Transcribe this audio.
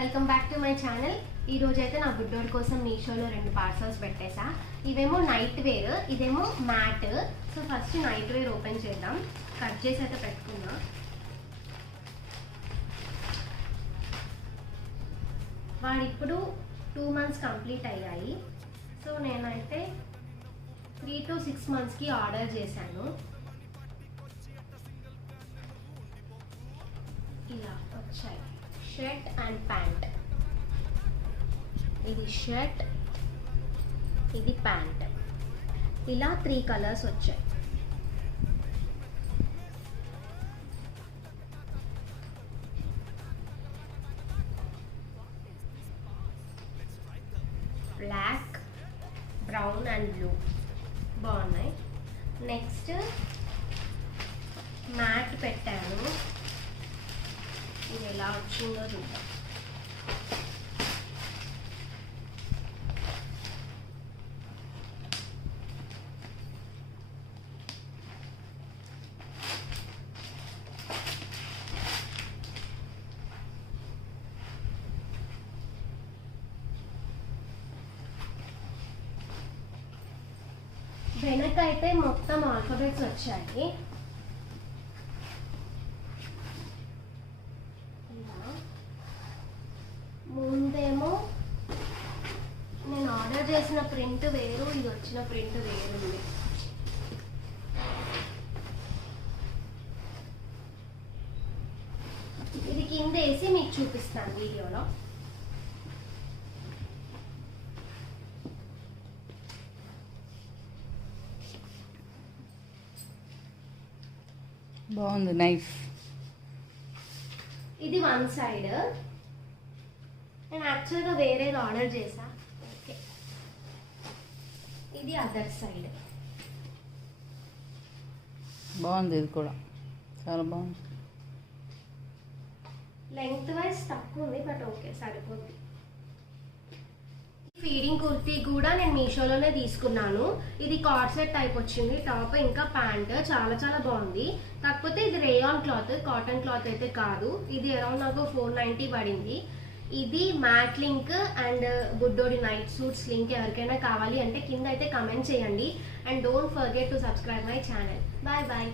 Welcome back to my channel. ఈ రోజు అయితే నా బుడ్డోడి కోసం మీషోలో 2 పార్సల్స్ పెట్టేసా. ఇవేమో నైట్ వేర్, ఇదేమో mat. So first night wear open చేద్దాం. కట్ చేసి అయితే పెట్టుకున్నా. వాడు ఇప్పుడు 2 months కంప్లీట్ అయ్యాయి. సో నేనైతే 3 to 6 monthsకి ఆర్డర్ చేశాను. ఇలా వచ్చాయి షర్ట్ అండ్ ప్యాంట్. ఇది షర్ట్, ఇది ప్యాంట్. ఇలా 3 కలర్స్ వచ్చాయి. బ్లాక్, బ్రౌన్ అండ్ బ్లూ బాగున్నాయి. నెక్స్ట్ మ్యాట్ పెట్టాను. ఇది ఎలా వచ్చిందో చూద్దాం. వెనకైతే మొత్తం ఆల్ఫాబెట్స్ వచ్చాయి. ముందేమో నేను ఆర్డర్ చేసిన ప్రింట్ వేరు, ఇది వచ్చిన ప్రింట్ వేరుంది. ఇది కింద వేసి మీకు చూపిస్తాను వీడియోలో. బాగుంది, నైస్. ఇది 1 side. నేను యాక్చువల్గా వేరేది ఆర్డర్ చేసా. ఓకే, ఇది అదర్ సైడ్. బాగుంది, ఇది కూడా చాలా బాగుంది. లెంగ్త్ వైజ్ తక్కువ ఉంది, బట్ ఓకే సరిపోద్ది. ఫీడింగ్ కుర్తీ కూడా నేను మీషోలోనే తీసుకున్నాను. ఇది కార్డ్ సెట్ టైప్ వచ్చింది, టాప్ ఇంకా ప్యాంట్. చాలా చాలా బాగుంది. కాకపోతే ఇది రేయాన్ క్లాత్, కాటన్ క్లాత్ అయితే కాదు. ఇది అరౌండ్ నాకు 490 పడింది. ఇది మ్యాట్ లింక్ అండ్ బుడ్డోడి నైట్ సూట్స్ లింక్ ఎవరికైనా కావాలి అంటే కింద అయితే కమెంట్ చేయండి. And don't forget to subscribe my channel. Bye bye.